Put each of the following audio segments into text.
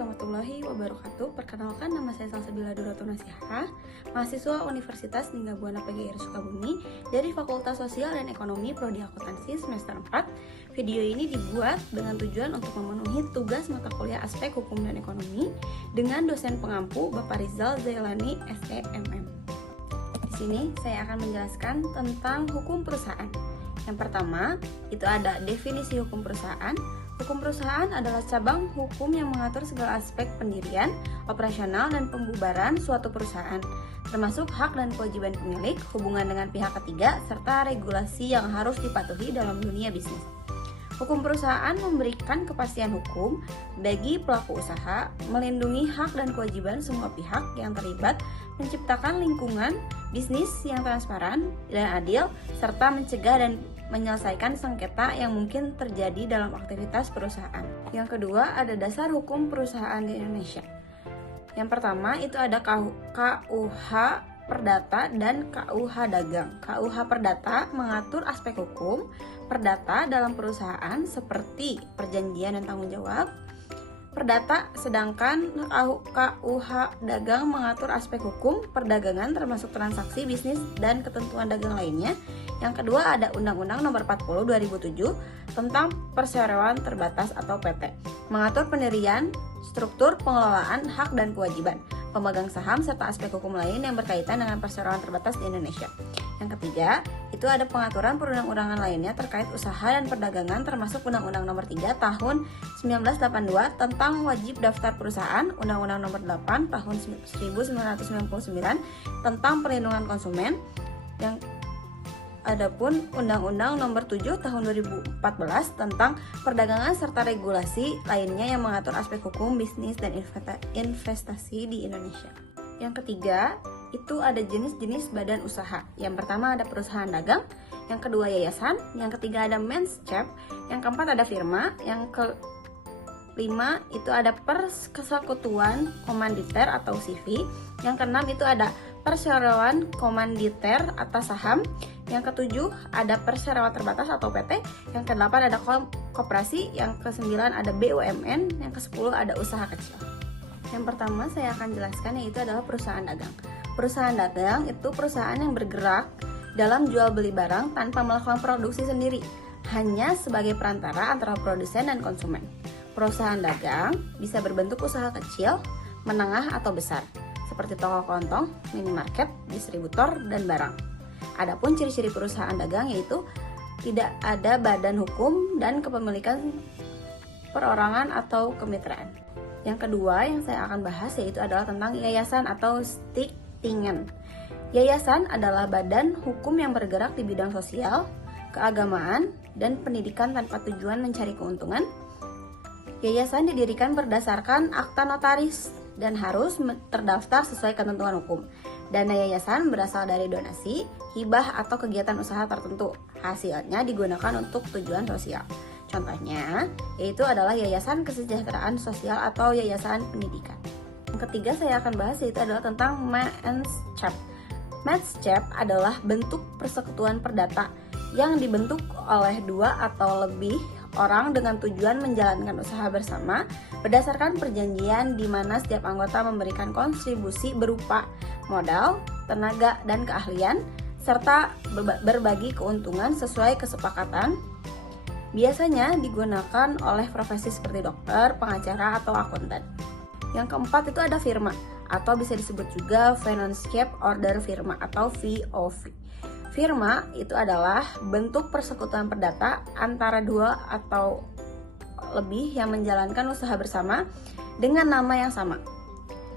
warahmatullahi wabarakatuh. Perkenalkan, nama saya Salsabila Durratu Nasihah, mahasiswa Universitas Lingga Buana PGRI Sukabumi dari Fakultas Sosial dan Ekonomi Prodi Akuntansi semester 4. Video ini dibuat dengan tujuan untuk memenuhi tugas mata kuliah Aspek Hukum dan Ekonomi dengan dosen pengampu Bapak Rizal Zailani SEMM. Di sini saya akan menjelaskan tentang hukum perusahaan. Yang pertama, itu ada definisi hukum perusahaan. Hukum perusahaan adalah cabang hukum yang mengatur segala aspek pendirian, operasional, dan pembubaran suatu perusahaan, termasuk hak dan kewajiban pemilik, hubungan dengan pihak ketiga, serta regulasi yang harus dipatuhi dalam dunia bisnis. Hukum perusahaan memberikan kepastian hukum bagi pelaku usaha, melindungi hak dan kewajiban semua pihak yang terlibat, menciptakan lingkungan bisnis yang transparan dan adil, serta mencegah dan menyelesaikan sengketa yang mungkin terjadi dalam aktivitas perusahaan. Yang kedua, ada dasar hukum perusahaan di Indonesia. Yang pertama, itu ada KUH Perdata dan KUH Dagang. KUH Perdata mengatur aspek hukum perdata dalam perusahaan seperti perjanjian dan tanggung jawab. Perdata, sedangkan KUH Dagang mengatur aspek hukum perdagangan termasuk transaksi bisnis dan ketentuan dagang lainnya. Yang kedua ada Undang-Undang Nomor 40 2007 tentang Perseroan Terbatas atau PT, mengatur pendirian, struktur, pengelolaan, hak dan kewajiban pemegang saham serta aspek hukum lain yang berkaitan dengan perseroan terbatas di Indonesia. Yang ketiga, itu ada pengaturan perundang-undangan lainnya terkait usaha dan perdagangan termasuk Undang-Undang Nomor 3 Tahun 1982 tentang wajib daftar perusahaan, Undang-Undang Nomor 8 Tahun 1999 tentang perlindungan konsumen, yang adapun Undang-Undang Nomor 7 Tahun 2014 tentang perdagangan serta regulasi lainnya yang mengatur aspek hukum bisnis dan investasi di Indonesia. Yang ketiga, itu ada jenis-jenis badan usaha. Yang pertama ada perusahaan dagang, yang kedua yayasan, yang ketiga ada Menschap, yang keempat ada firma, yang kelima itu ada persekutuan komanditer atau CV, yang keenam itu ada perseroan komanditer atas saham, yang ketujuh ada perseroan terbatas atau PT, yang kedelapan ada koperasi, yang kesembilan ada BUMN, yang kesepuluh ada usaha kecil. Yang pertama saya akan jelaskan yaitu adalah perusahaan dagang. Perusahaan dagang itu perusahaan yang bergerak dalam jual beli barang tanpa melakukan produksi sendiri, hanya sebagai perantara antara produsen dan konsumen. Perusahaan dagang bisa berbentuk usaha kecil, menengah atau besar, seperti toko kelontong, minimarket, distributor, dan barang. Adapun ciri-ciri perusahaan dagang yaitu tidak ada badan hukum dan kepemilikan perorangan atau kemitraan. Yang kedua yang saya akan bahas yaitu adalah tentang yayasan atau stichtingen. Yayasan adalah badan hukum yang bergerak di bidang sosial, keagamaan, dan pendidikan tanpa tujuan mencari keuntungan. Yayasan didirikan berdasarkan akta notaris dan harus terdaftar sesuai ketentuan hukum. Dana yayasan berasal dari donasi, hibah, atau kegiatan usaha tertentu. Hasilnya digunakan untuk tujuan sosial. Contohnya, yaitu adalah yayasan kesejahteraan sosial atau yayasan pendidikan. Yang ketiga saya akan bahas yaitu adalah tentang Menschap. Menschap adalah bentuk persekutuan perdata yang dibentuk oleh dua atau lebih orang dengan tujuan menjalankan usaha bersama berdasarkan perjanjian di mana setiap anggota memberikan kontribusi berupa modal, tenaga, dan keahlian serta berbagi keuntungan sesuai kesepakatan. Biasanya digunakan oleh profesi seperti dokter, pengacara, atau akuntan. Yang keempat itu ada firma atau bisa disebut juga Financial Order Firma atau VOV. Firma itu adalah bentuk persekutuan perdata antara dua atau lebih yang menjalankan usaha bersama dengan nama yang sama.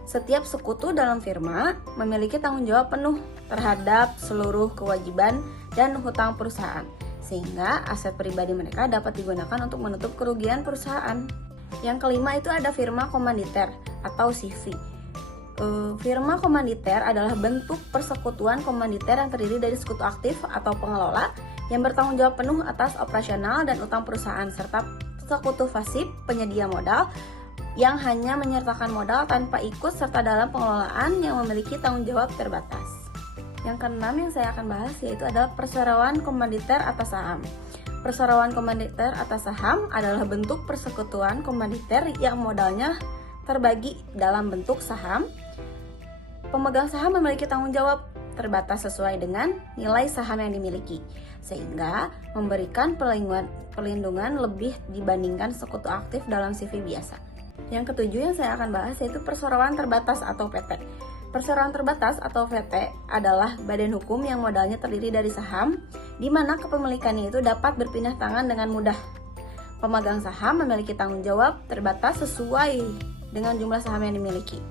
Setiap sekutu dalam firma memiliki tanggung jawab penuh terhadap seluruh kewajiban dan hutang perusahaan, sehingga aset pribadi mereka dapat digunakan untuk menutup kerugian perusahaan. Yang kelima itu ada firma komanditer atau CV. Firma komanditer adalah bentuk persekutuan komanditer yang terdiri dari sekutu aktif atau pengelola yang bertanggung jawab penuh atas operasional dan utang perusahaan, serta sekutu pasif penyedia modal yang hanya menyertakan modal tanpa ikut serta dalam pengelolaan yang memiliki tanggung jawab terbatas. Yang keenam yang saya akan bahas yaitu adalah perseroan komanditer atas saham. Perseroan komanditer atas saham adalah bentuk persekutuan komanditer yang modalnya terbagi dalam bentuk saham. Pemegang saham memiliki tanggung jawab terbatas sesuai dengan nilai saham yang dimiliki, sehingga memberikan perlindungan lebih dibandingkan sekutu aktif dalam CV biasa. Yang ketujuh yang saya akan bahas yaitu perseroan terbatas atau PT. Perseroan terbatas atau PT adalah badan hukum yang modalnya terdiri dari saham, di mana kepemilikannya itu dapat berpindah tangan dengan mudah. Pemegang saham memiliki tanggung jawab terbatas sesuai dengan jumlah saham yang dimiliki.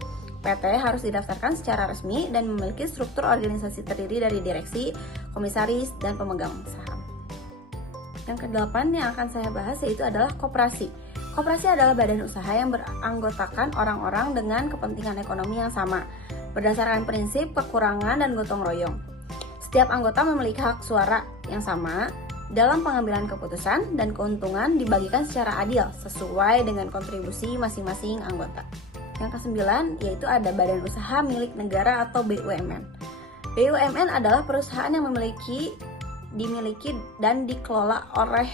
PT harus didaftarkan secara resmi dan memiliki struktur organisasi terdiri dari direksi, komisaris, dan pemegang saham. Yang kedelapan yang akan saya bahas yaitu adalah koperasi. Koperasi adalah badan usaha yang beranggotakan orang-orang dengan kepentingan ekonomi yang sama, berdasarkan prinsip kekurangan dan gotong royong. Setiap anggota memiliki hak suara yang sama dalam pengambilan keputusan dan keuntungan dibagikan secara adil sesuai dengan kontribusi masing-masing anggota. Yang kesembilan yaitu ada badan usaha milik negara atau BUMN. BUMN adalah perusahaan yang dimiliki dan dikelola oleh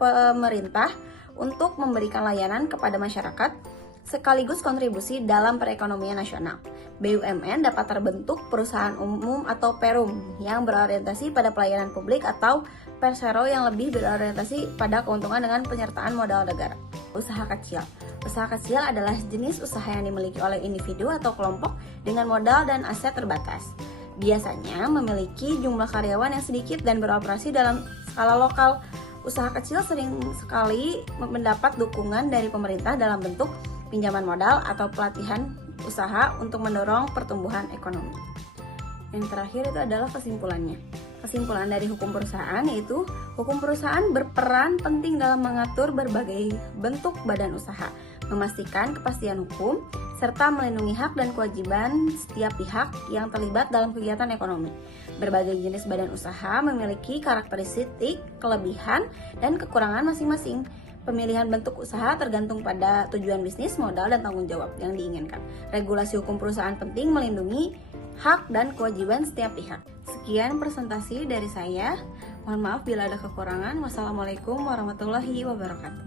pemerintah untuk memberikan layanan kepada masyarakat sekaligus kontribusi dalam perekonomian nasional. BUMN dapat terbentuk perusahaan umum atau perum yang berorientasi pada pelayanan publik atau persero yang lebih berorientasi pada keuntungan dengan penyertaan modal negara. Usaha kecil. Usaha kecil adalah jenis usaha yang dimiliki oleh individu atau kelompok dengan modal dan aset terbatas. Biasanya memiliki jumlah karyawan yang sedikit dan beroperasi dalam skala lokal. Usaha kecil sering sekali mendapat dukungan dari pemerintah dalam bentuk pinjaman modal atau pelatihan usaha untuk mendorong pertumbuhan ekonomi. Yang terakhir itu adalah kesimpulannya. Kesimpulan dari hukum perusahaan yaitu hukum perusahaan berperan penting dalam mengatur berbagai bentuk badan usaha, memastikan kepastian hukum, serta melindungi hak dan kewajiban setiap pihak yang terlibat dalam kegiatan ekonomi. Berbagai jenis badan usaha memiliki karakteristik, kelebihan, dan kekurangan masing-masing. Pemilihan bentuk usaha tergantung pada tujuan bisnis, modal, dan tanggung jawab yang diinginkan. Regulasi hukum perusahaan penting melindungi hak dan kewajiban setiap pihak. Sekian presentasi dari saya. Mohon maaf bila ada kekurangan. Wassalamualaikum warahmatullahi wabarakatuh.